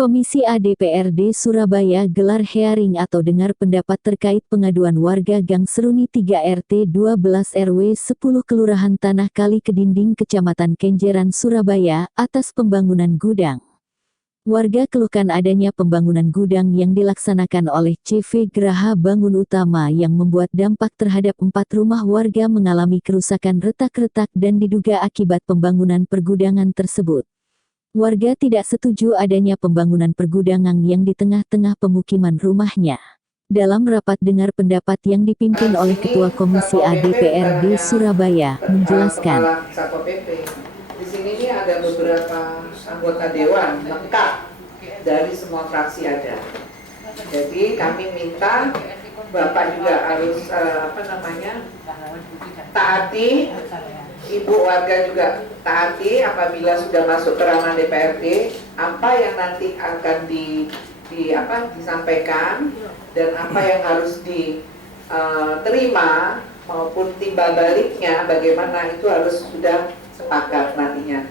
Komisi A DPRD Surabaya gelar hearing atau dengar pendapat terkait pengaduan warga Gang Seruni 3 RT 12 RW 10 Kelurahan Tanah Kali Kedinding Kecamatan Kenjeran Surabaya atas pembangunan gudang. Warga keluhkan adanya pembangunan gudang yang dilaksanakan oleh CV Geraha Bangun Utama yang membuat dampak terhadap 4 rumah warga mengalami kerusakan retak-retak dan diduga akibat pembangunan pergudangan tersebut. Warga tidak setuju adanya pembangunan pergudangan yang di tengah-tengah pemukiman rumahnya. Dalam rapat dengar pendapat yang dipimpin oleh Ketua Komisi A DPRD Surabaya, menjelaskan. Satpol PP. Di sini nih ada beberapa anggota dewan lengkap dari semua fraksi ada. Jadi kami minta Bapak juga harus taati. Ibu warga juga taati apabila sudah masuk ke ranah DPRD, apa yang nanti akan disampaikan dan apa yang harus diterima maupun timbal baliknya bagaimana itu harus sudah sepakat nantinya.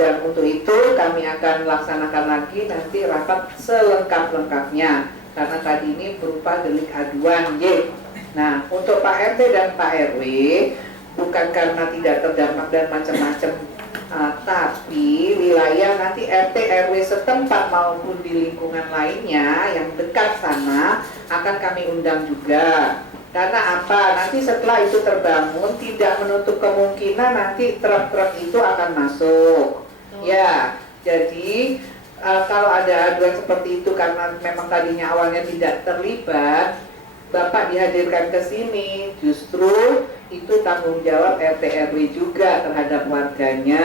Dan untuk itu kami akan laksanakan lagi nanti rapat selengkap-lengkapnya karena tadi ini berupa delik aduan Y. Nah, untuk Pak RT dan Pak RW bukan karena tidak terdampak dan macam-macam, tapi wilayah nanti RT RW setempat maupun di lingkungan lainnya yang dekat sana akan kami undang juga. Karena apa? Nanti setelah itu terbangun tidak menutup kemungkinan nanti truk-truk itu akan masuk. Ya, jadi kalau ada aduan seperti itu karena memang tadinya awalnya tidak terlibat, Bapak dihadirkan ke sini, justru itu tanggung jawab RT RW juga terhadap warganya,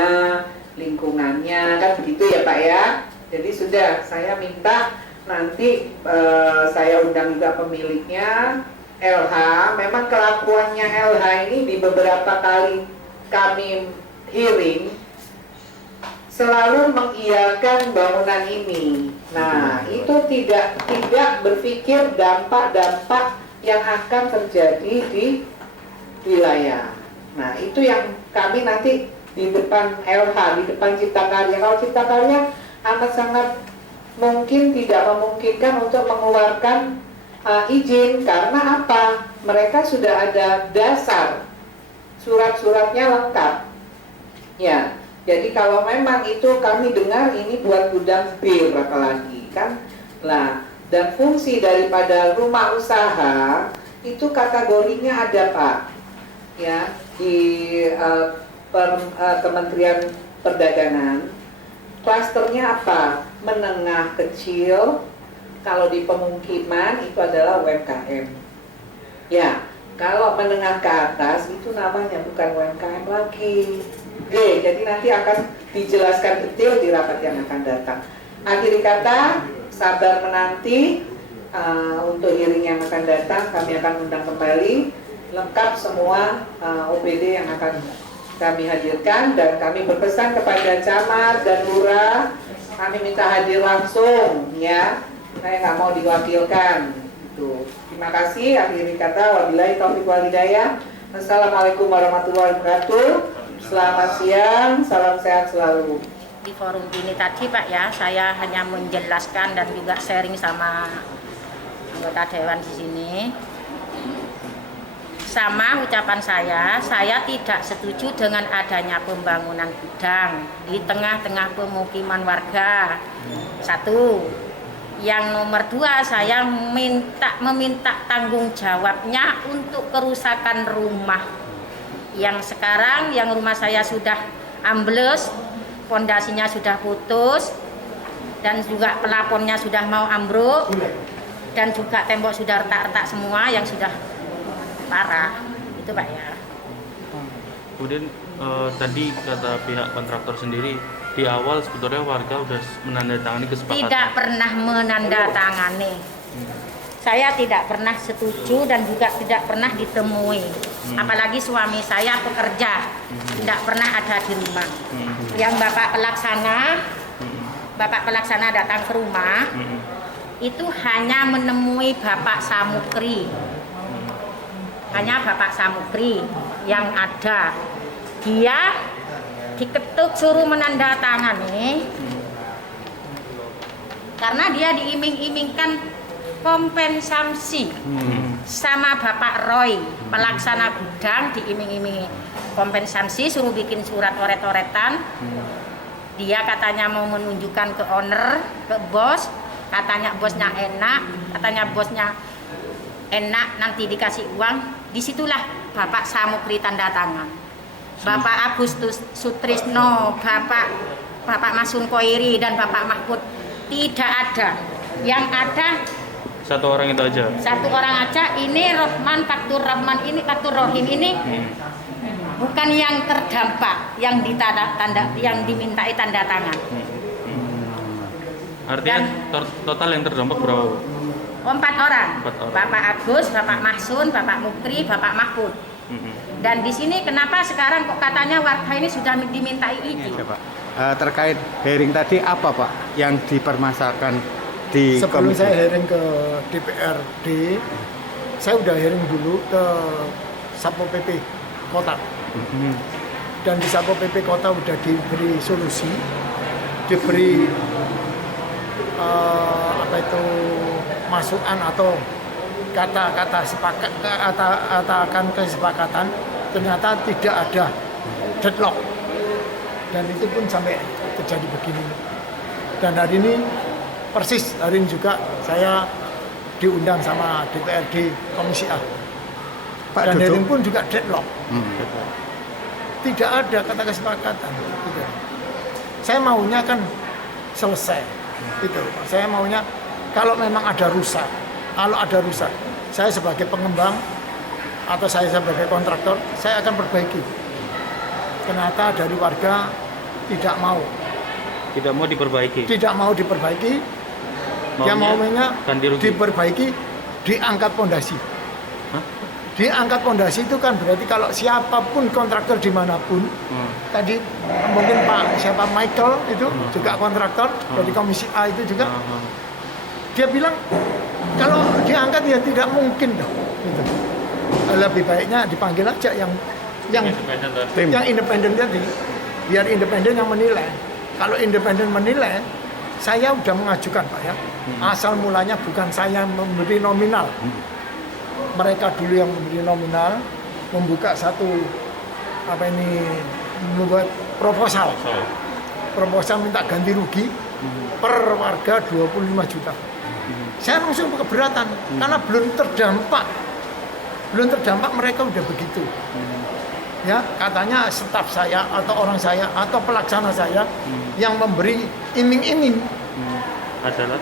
lingkungannya, kan begitu ya Pak ya. Jadi sudah, saya minta nanti saya undang juga pemiliknya, LH. Memang kelakuannya LH ini di beberapa kali kami hearing selalu mengiyakan bangunan ini. Nah, itu tidak berpikir dampak-dampak yang akan terjadi di wilayah. Nah, itu yang kami nanti di depan LH, di depan Cipta Karya. Kalau Cipta Karya amat sangat mungkin tidak memungkinkan untuk mengeluarkan izin karena apa? Mereka sudah ada dasar, surat-suratnya lengkap. Ya. Jadi kalau memang itu kami dengar ini buat gudang bir apalagi kan, lah dan fungsi daripada rumah usaha itu kategorinya ada Pak, ya di Kementerian Perdagangan, klasternya apa? Menengah kecil, kalau di pemukiman itu adalah UMKM, ya kalau menengah ke atas itu namanya bukan UMKM lagi. Jadi nanti akan dijelaskan detail di rapat yang akan datang. Akhir kata, sabar menanti untuk hearing yang akan datang. Kami akan undang kembali lengkap semua OPD yang akan kami hadirkan dan kami berpesan kepada camat dan lurah, kami minta hadir langsung, ya. Saya nggak mau diwakilkan. Gitu. Terima kasih. Akhir kata, wabillahi taufiq wal hidayah. Assalamualaikum warahmatullahi wabarakatuh. Selamat siang, salam sehat selalu. Di forum ini tadi Pak ya, saya hanya menjelaskan dan juga sharing sama anggota dewan di sini. Sama ucapan saya tidak setuju dengan adanya pembangunan gudang di tengah-tengah pemukiman warga. Satu. Yang nomor 2, saya meminta tanggung jawabnya untuk kerusakan rumah. Yang sekarang yang rumah saya sudah ambles, pondasinya sudah putus dan juga pelafonnya sudah mau ambruk dan juga tembok sudah retak-retak semua yang sudah parah. Itu Pak ya. Kemudian tadi kata pihak kontraktor sendiri di awal sebetulnya warga sudah menandatangani kesepakatan. Tidak pernah menandatangani. Saya tidak pernah setuju dan juga tidak pernah ditemui. Apalagi suami saya pekerja, tidak pernah ada di rumah. Yang Bapak Pelaksana datang ke rumah, itu hanya menemui Bapak Samukri. Hanya Bapak Samukri yang ada. Dia diketuk suruh menandatangani karena dia diiming-imingkan kompensasi sama Bapak Roy, pelaksana gudang, diiming-imingi kompensasi, suruh bikin surat oret-oretan. Dia katanya mau menunjukkan ke owner, ke bos, katanya bosnya enak, nanti dikasih uang. Disitulah Bapak Samukri tanda tangan, Bapak Agustus Sutrisno, Bapak Masun Koiri dan Bapak Mahfud tidak ada. Yang ada satu orang itu aja. Satu orang aja. Ini Rahman Faktur Rohim ini bukan yang terdampak, yang dimintai tanda tangan. Artinya total yang terdampak berapa, Bu? 4 orang. 4 orang. Bapak Agus, Bapak Mahsun, Bapak Mukri, Bapak Mahfud. Dan di sini kenapa sekarang kok katanya warga ini sudah dimintai izin? Ya, Pak. Terkait hearing tadi apa Pak yang dipermasalahkan di sebelum komisi? saya hearing ke DPRD, saya udah hearing dulu ke Satpol PP Kota. Dan di Satpol PP Kota udah diberi solusi, diberi masukan atau kata-kata sepakat, katakan kesepakatan, ternyata tidak ada deadlock. Dan itu pun sampai terjadi begini. Dan hari ini persis, hari ini juga saya diundang sama DPRD Komisi A. Pak Dan Duduk. hearing pun juga deadlock. Tidak ada kata kesepakatan. Tidak. Saya maunya kan selesai. Itu. Saya maunya kalau memang ada rusak, saya sebagai pengembang atau saya sebagai kontraktor, saya akan perbaiki. Ternyata dari warga tidak mau diperbaiki. Yang maunya diperbaiki, diangkat pondasi. Diangkat pondasi itu kan berarti kalau siapapun kontraktor dimanapun, tadi mungkin siapa Michael itu juga kontraktor dari Komisi A itu juga, dia bilang kalau diangkat ya tidak mungkin dong. Gitu. Lebih baiknya dipanggil aja yang independen tadi, biar independen yang menilai. Kalau independen menilai, saya udah mengajukan Pak ya. Asal mulanya bukan saya memberi nominal. Mereka dulu yang memberi nominal, membuka membuat proposal minta ganti rugi per warga 25 juta. Saya langsung keberatan karena belum terdampak mereka udah begitu. Ya, katanya staf saya atau orang saya atau pelaksana saya yang memberi iming-iming. Adalah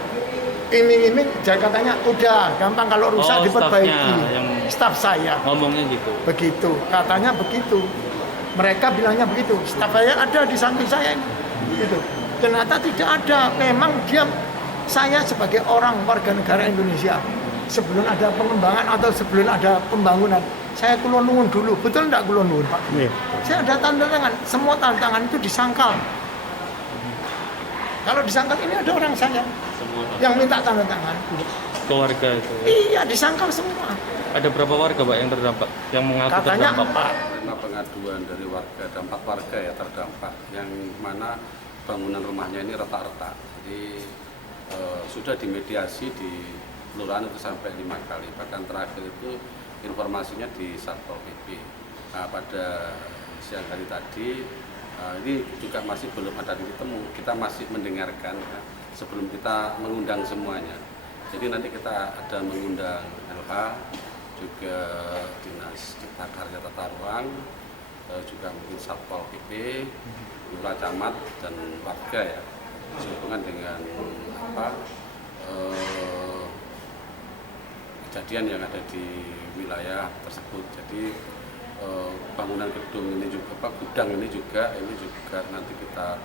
Iming-iming, katanya udah gampang kalau rusak diperbaiki. Staf saya ngomongnya gitu. begitu, katanya begitu. Mereka bilangnya begitu. Staf saya ada di samping saya gitu. Ternyata tidak ada. Memang saya sebagai orang warga negara Indonesia, sebelum ada pengembangan atau sebelum ada pembangunan, saya kulon nuwun dulu. Betul enggak kulon nuwun, Pak? Iya. Saya ada tanda tangan. Semua tanda tangan itu disangkal. Kalau disangkal ini ada orang saya yang minta tanda tangan. Keluarga itu. Iya, disangkal semua. Ada berapa warga Pak yang terdampak? Yang mengaku Katanya terdampak? 4. Karena pengaduan dari warga, dampak warga ya terdampak, yang mana bangunan rumahnya ini retak-retak. Jadi sudah dimediasi di kelurahan itu sampai 5 kali. Bahkan terakhir itu informasinya di Satpol PP. Nah, pada siang hari tadi ini juga masih belum ada titik temu. Kita masih mendengarkan sebelum kita mengundang semuanya. Jadi nanti kita ada mengundang LH, juga Dinas Cipta Karya Tata Ruang, juga mungkin Satpol PP, Lurah Camat dan warga ya, sehubungan dengan kejadian yang ada di wilayah tersebut. Jadi bangunan gedung ini juga, gudang ini juga nanti kita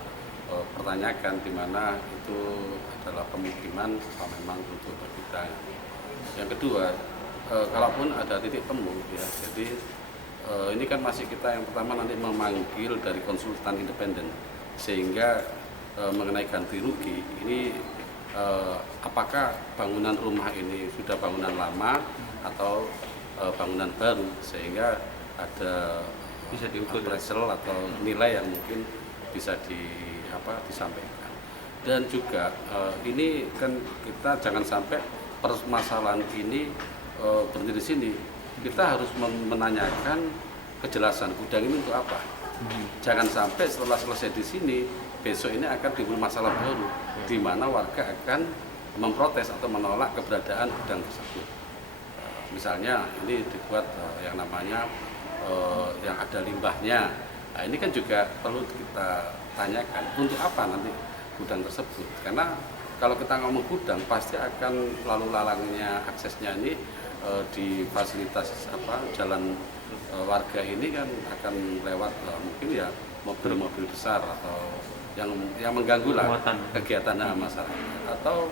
pertanyakan di mana itu adalah pemukiman apa memang untuk bergudang. Yang kedua, kalaupun ada titik temu ya, jadi ini kan masih kita yang pertama nanti memanggil dari konsultan independen, sehingga mengenai ganti rugi ini apakah bangunan rumah ini sudah bangunan lama atau bangunan baru, sehingga ada bisa diukur appraisal atau nilai yang mungkin bisa disampaikan. Dan juga ini kan kita jangan sampai permasalahan ini berhenti di sini. Kita harus menanyakan kejelasan gudang ini untuk apa. Jangan sampai setelah selesai di sini, besok ini akan timbul masalah baru, di mana warga akan memprotes atau menolak keberadaan gudang tersebut. Misalnya ini dibuat yang namanya yang ada limbahnya. Nah, ini kan juga perlu kita tanyakan untuk apa nanti gudang tersebut. Karena kalau kita ngomong gudang pasti akan lalu lalangnya aksesnya ini di fasilitas jalan warga ini kan akan lewat mungkin ya mobil-mobil besar atau yang mengganggu lah kegiatan masyarakat atau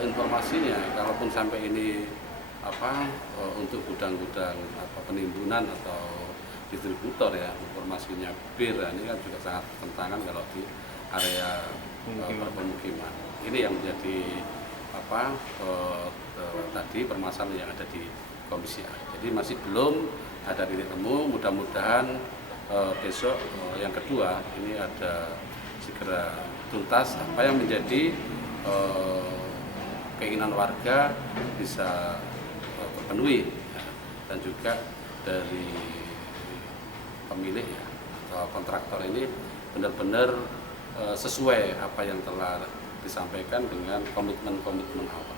informasinya. Kalaupun sampai ini untuk gudang-gudang penimbunan atau distributor ya, informasinya bir, ini kan juga sangat tentangan kalau di area pemukiman. Ini yang menjadi tadi permasalahan yang ada di Komisi A. Jadi masih belum ada titik temu. Mudah-mudahan besok yang kedua ini ada segera tuntas apa yang menjadi keinginan warga bisa terpenuhi dan juga dari pemilik ya, atau kontraktor ini benar-benar sesuai apa yang telah disampaikan dengan komitmen-komitmen awal.